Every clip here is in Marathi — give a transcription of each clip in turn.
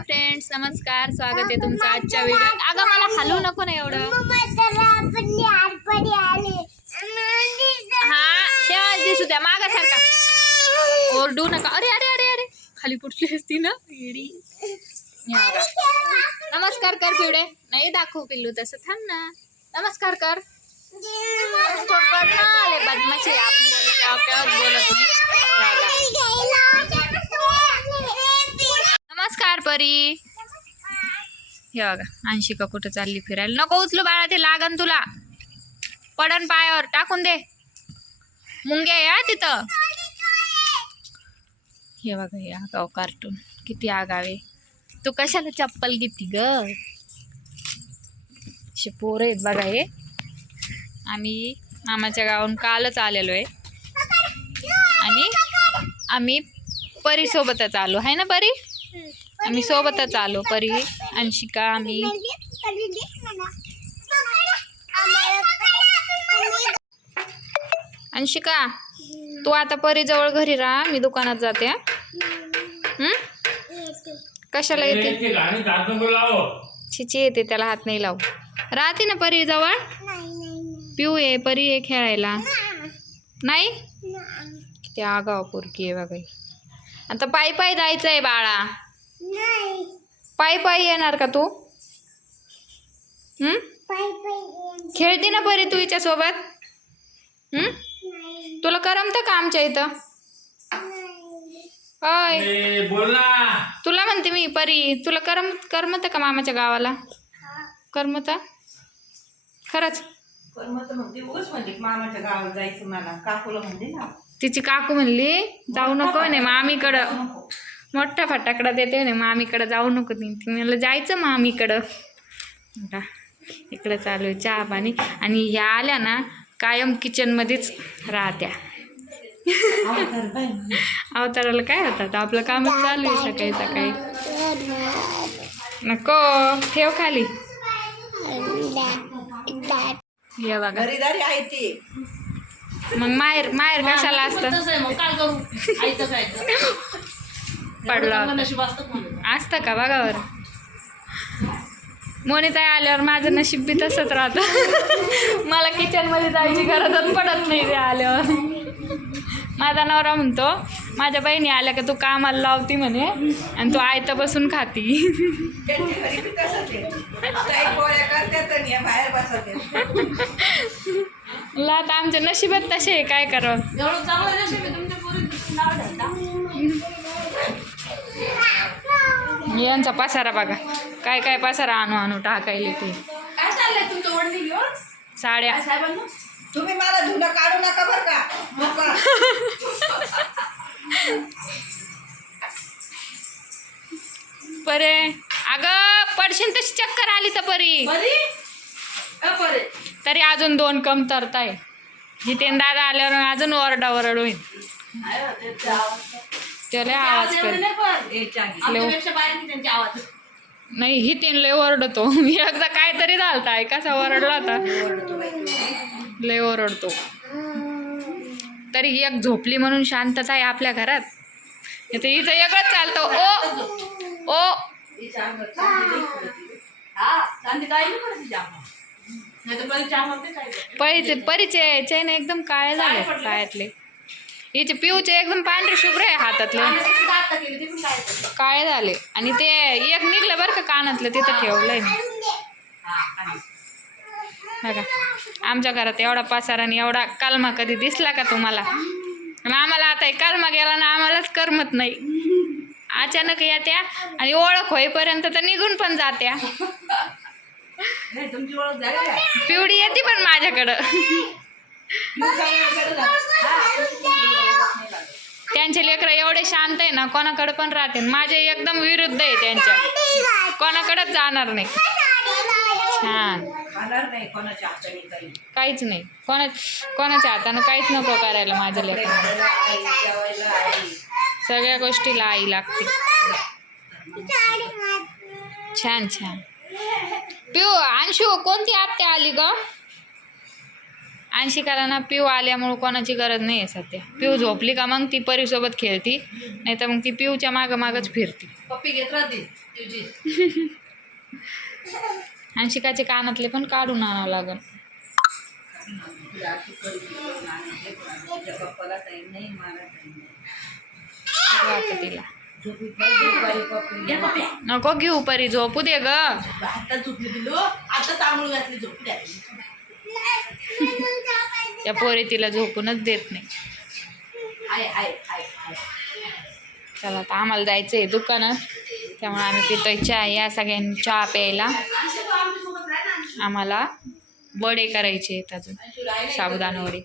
फ्रेंड्स नमस्कार स्वागत आहे तुमचं आजच्या व्हिडिओ अगं मला खालू नको ना एवढं हा तेव्हा दिसू द्या मागासारखा ओरडू नका अरे अरे अरे अरे खाली असती ना नमस्कार कर पिवडे नाही दाखव पिल्लू तसं थांब ना नमस्कार कर बदमाशी. आपण बोलत नाही परी हे बघा अंशिका कुठं चालली फिरायला. नको उचलू बाळा ते लागन तुला. पडन पायावर टाकून दे. मुंग्या या तिथं. हे बघा हे आगाव कार्टून किती आगावे तू कशाला चप्पल घेती ग? असे पोरं आहेत बघा हे. आम्ही मामाच्या गावाहून कालच आलेलो आहे. आणि आम्ही परीसोबतच आलो. आहे ना परी? आम्ही सोबतच आलो परी अंशिका आम्ही. अंशिका तू आता परीजवळ घरी राहा मी दुकानात जाते हा? कशाला येते? छिची येते त्याला हात नाही लावू. राहते ना परी जवळ? पिऊ ये परी ये खेळायला. नाही? किती आगाव पोरकी आहे बघा ही. आता पायी पायी जायचं आहे बाळा. पायी पायी येणार का तू? हं? खेळते ना परी तू हिच्या सोबत हं? तुला करमतं का आमच्या इथं? होय ए, बोल ना. तुला म्हणते मी परी तुला करम करमत का मामाच्या गावाला? करमत? खरंच. मामाच्या गावात जायचं मला. काकूला म्हणते ना. तिची काकू म्हणली जाऊ नको म्हणे मामीकडं. मोठ्या फटाकडा देते म्हणे मामीकडं जाऊ नको ती ती म्हणलं जायचं मामीकडं. इकडं चालू आहे चहा पाणी. आणि ह्या आल्या ना कायम किचनमध्येच राहत्या. अवताराला काय होतात? आपलं कामच चालू आहे सकाळी सकाळी. नको ठेव खाली. ये बघा. मग माहेर माहेर कशाला असतं? पडला होता. असतं का बघा बरं. मोनिताई आल्यावर माझं नशीब बी तसंच राहतं. मला किचनमध्ये जायची गरजच पडत नाही ते आल्यावर. माझा नवरा म्हणतो माझ्या बहिणी आल्या का तू कामाला लावती म्हणे आणि तू आयतं बसून खाती. त्यांच्या घरी बी तसंच आहे. ताई यांचा पसारा बघा. काय काय पसारा आणू आणू टाकायले ते. काय चाललंय तुमचं ओढणी घेऊन साड्या. तुम्ही मला धुणं काढू नका बरं का. परे. अगं पडशील तशी चक्कर आली तर परी. तरी अजून दोन कमतरता आहे. जितेन दादा आल्यावर अजून ओरडा ओरड होईल त्याला आवाज कर. नाही ही तीन लय ओरडतो. एकदा काहीतरी झालता. आहे कसा ओरडला होता. लय ओरडतो. तरी एक झोपली म्हणून शांतता आहे आपल्या घरात. इथं हिचं वेगळंच चालतं. ओ! ओ! परीचे परीचे चैन एकदम काळे झाले पायातले. हिचे पिऊचे एकदम पांढरे शुभ्र आहे हातातले. काळे झाले? आणि ते एक निघलं बरं का कानातलं तिथं ठेवलंय बघा आमच्या घरात एवढा पसारा आणि एवढा कालमा कधी दिसला का तुम्हाला? आम्हाला आता एक कालमा गेला ना आम्हालाच करमत नाही. अचानक येत्या आणि ओळख होईपर्यंत तर निघून पण जात्या. पिवडी येते पण माझ्याकडं मग काय वेगळं झालं? हा. त्यांचे लेकरं एवढे शांत आहे ना कोणाकडे पण राहते. माझे एकदम विरुद्ध आहे त्यांच्या. कोणाकडेच जाणार नाही. छान. काहीच नाही. कोणा कोणाच्या हातानं काहीच नको करायला माझ्या लेकरांना आई. सगळ्या गोष्टीला आई लागते. छान छान. पिऊ अंशू कोणती आत्या आली ग? अंशिकाला ना पिऊ आल्यामुळं कोणाची गरज नाही आहे सध्या. पिऊ झोपली का मग ती परीसोबत खेळती नाही तर मग ती पिऊच्या मागं मागच फिरती. पप्पी घेत राहते अंशिकाचे कानातले पण काढून आणावं लागल. तिला. नको घेऊ परी झोपू दे ग. आता झोपली पिल्लू आता तांदूळ घातली झोपू द्या. त्या पोरी तिला झोपूनच देत नाही. चला आता आम्हाला जायचं आहे दुकानात. त्यामुळे आम्ही पितोय चहा या सगळ्यांनी चहा प्यायला. आम्हाला वडे करायचे आहेत अजून साबुदाणा वडे.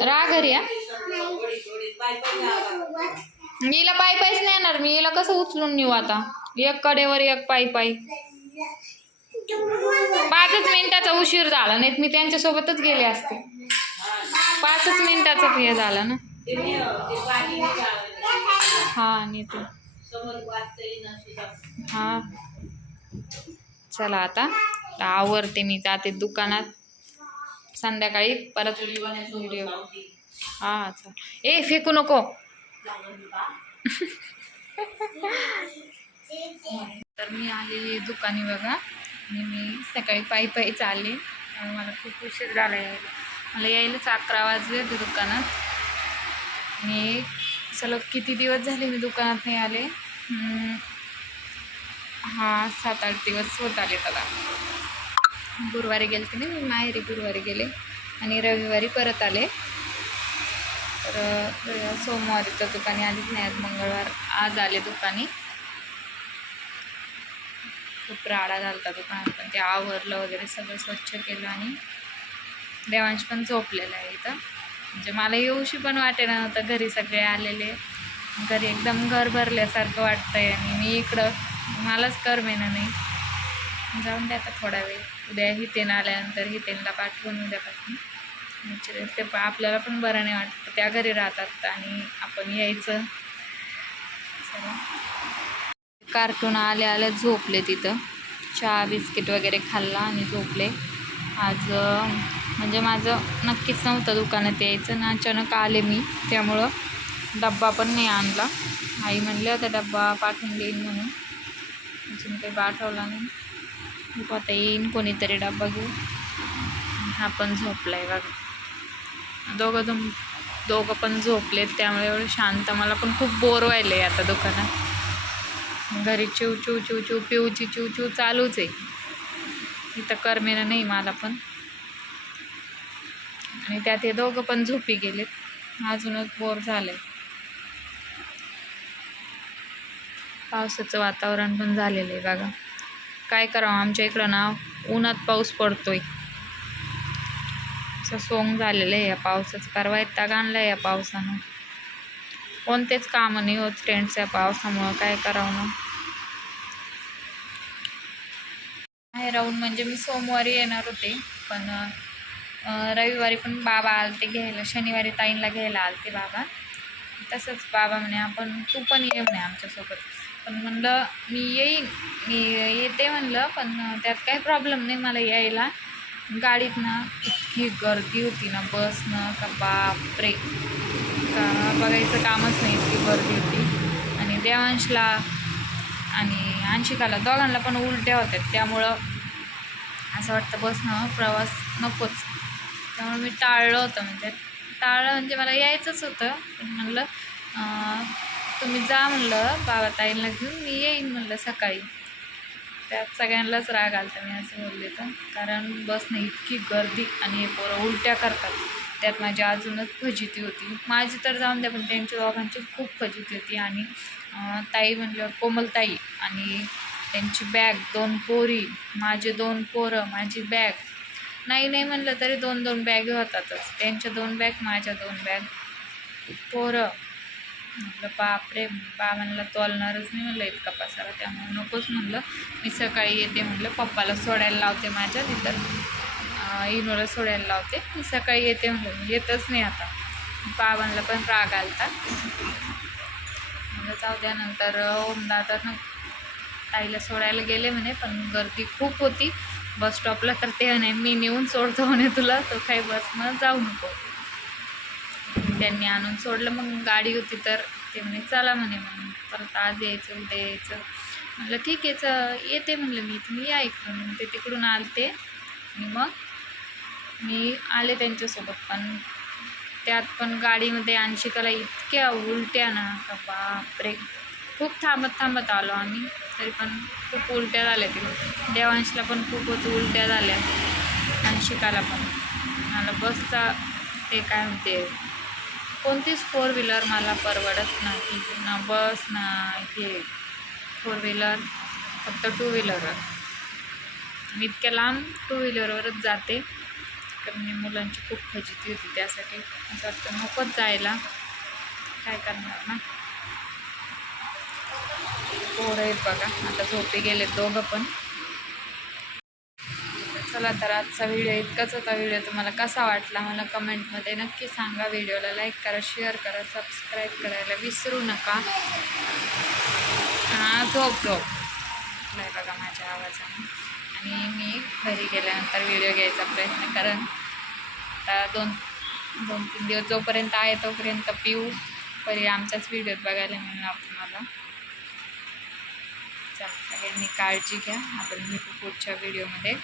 रा घरी या मीला पायी पायीच नाही येणार मी हिला कसं उचलून नेऊ आता? एक कडेवर एक पायी पायी. पाचच मिनिटाचा उशीर झाला नाहीत मी त्यांच्यासोबतच गेले असते. पाचच मिनिटाचा हे झाला ना. हा नेते. हा. चला आता आता आवरते मी जाते दुकानात. संध्याकाळी परत व्हिडिओ हा चल. ए फेकू नको. तर मी आलेली दुकानी बघा. आणि मी सकाळी पायी पायी चालले. आणि मला खूप उशीर झाला यायला मला यायलाच अकरा वाजले होते दुकानात. मी सलग किती दिवस झाले मी दुकानात नाही आले? हा सात आठ दिवस होत आले त्याला. गुरुवारी गेलते नाही मी माहेरी गुरुवारी गेले. आणि रविवारी परत आले. तर सोमवारी तर दुकानी आलीच नाही आज मंगळवार आज आले दुकानी. खूप राडा झाला होता दुकानात पण ते आवरलं वगैरे सगळं स्वच्छ केलं आणि देवांश पण झोपलेलं आहे इथं. म्हणजे मला येऊशी पण वाटेना नव्हतं घरी सगळे आलेले. घरी एकदम घर भरल्यासारखं वाटतंय आणि मी इकडं मलाच करमेना नाही. जाऊन द्या आता थोडा वेळ. उद्या हितेन आल्यानंतर हितेनला पाठवून उद्यापासून Actually म्हणजे ते प- आपल्याला पण बरं नाही वाटतं. त्या घरी राहतात आणि आपण यायचं. सगळं कार्टून आले आले झोपले तिथं. चहा बिस्किट वगैरे खाल्ला आणि झोपले. आज म्हणजे माझं नक्कीच नव्हतं दुकानात यायचं. ना अचानक आले मी. त्यामुळं डब्बा पण नाही आणला. आई म्हणले होता डब्बा पाठवून देईन म्हणून. अजून काही पाठवला नाही. आता येईन कोणीतरी डब्बा घेऊ हा पण झोपला आहे बघा. दोघं दोघं पण झोपलेत. त्यामुळे एवढं शांत. मला पण खूप बोर व्हायलं आहे आता दुकानात. घरी चिव चिव चिव चिव पिऊची चिव चिव चालूच आहे. इथं करमेनं नाही मला पण. आणि त्यात हे दोघं पण झोपी गेलेत. अजूनच बोर झालंय. पावसाचं वातावरण पण झालेलं आहे बघा. काय करावं? आमच्या इकडं ना उन्हात पाऊस पडतोय. असं सोंग झालेलं आहे या पावसाचं. परवा येता आणलं या पावसानं. कोणतेच कामं नाही होत फ्रेंड्स या पावसामुळं. काय करावं ना आहे राहून म्हणजे मी सोमवारी येणार होते पण रविवारी पण बाबा आलते घ्यायला. शनिवारी ताईंला घ्यायला आलते बाबा. तसंच बाबा म्हणे आपण तू पण ये म्हणे आमच्यासोबत. पण म्हणलं मी येईन. मी येते म्हणलं पण त्यात काही प्रॉब्लेम नाही मला यायला. गाडीत ना इतकी गर्दी होती ना बसनं का बापरे. का बघायचं कामच नाही इतकी गर्दी होती. आणि देवांशला आणि अंशिकाला दोघांना पण उलट्या होत्या. त्यामुळं असं वाटतं बसनं प्रवास नकोच. त्यामुळे मी टाळलं होतं म्हणजे. टाळलं म्हणजे मला यायचंच होतं. पण म्हणलं तुम्ही जा म्हणलं बाबा ताईंना घेऊन मी येईन म्हणलं सकाळी. त्यात सगळ्यांनाच राग आलता मी असं बोलले तर. कारण बसनं इतकी गर्दी आणि हे पोरं उलट्या करतात. त्यात माझी अजूनच फजिती होती. माझी तर जाऊन द्या पण त्यांच्या दोघांची खूप फजिती होती आणि ताई म्हणजे कोमलताई आणि त्यांची बॅग दोन पोरी माझे दोन पोरं माझी बॅग. नाही नाही म्हणलं तरी दोन दोन बॅग होतातच. त्यांच्या दोन बॅग माझ्या दोन बॅग. पोरं. म्हटलं बापरे बा म्हणलं तोलणारच नाही म्हणलं इतका पसारा. त्यामुळे नकोच म्हणलं. मी सकाळी येते म्हटलं पप्पाला सोडायला लावते माझ्या तिथं इनोला सोडायला लावते. मी सकाळी येते म्हणून. येतच नाही आता. बाबांना पण राग आलता. जाऊ द्या नंतर ओम ताईला सोडायला गेले म्हणे पण गर्दी खूप होती. बस स्टॉपला तर ते नाही मी नेऊन सोडतो म्हणे तुला तो काही बसनं जाऊ नको. त्यांनी आणून सोडलं. मग गाडी होती तर ते म्हणे चला म्हणे मग परत आज यायचं उद्या यायचं. म्हटलं ठीक आहे च येते म्हणलं मी. तुम्ही या इकडून. मग ते तिकडून आलते. आणि मग मी आले त्यांच्यासोबत पण त्यात पण गाडीमध्ये अंशिकाला इतक्या उलट्या ना का बापरे. खूप थांबत थांबत आलो आम्ही तरी पण खूप उलट्या झाल्या तिला देवांशला पण खूपच उलट्या झाल्या अंशिकाला पण. मला बसचा ते काय म्हणते कोणतीच फोर व्हीलर मला परवडत नाही ना बस ना हे फोर व्हीलर फक्त टू व्हीलर मी इतक्या लांब टू व्हीलरवरच जाते. तर मी मुलांची खूप फजिती होती. त्यासाठी असं वाटतं नकोच जायला काय करणार ना? पोरं आहेत बघा. आता झोपे गेले दोघं पण. चला तर आजचा व्हिडिओ इतकाच होता. व्हिडिओ तुम्हाला कसा वाटला मला कमेंटमध्ये नक्की सांगा. व्हिडिओला लाईक करा शेअर करा सबस्क्राईब करायला विसरू नका. हां झोप झोप. नाही बघा माझ्या आवाजाने. आणि मी घरी गेल्यानंतर व्हिडिओ घ्यायचा प्रयत्न करेन. आता दोन दोन तीन दिवस जोपर्यंत आहे तोपर्यंत पिऊ. परी आमच्याच व्हिडिओत बघायला मिळणार तुम्हाला चला सगळ्यांनी काळजी घ्या. आपण भेटू पुढच्या व्हिडिओमध्ये.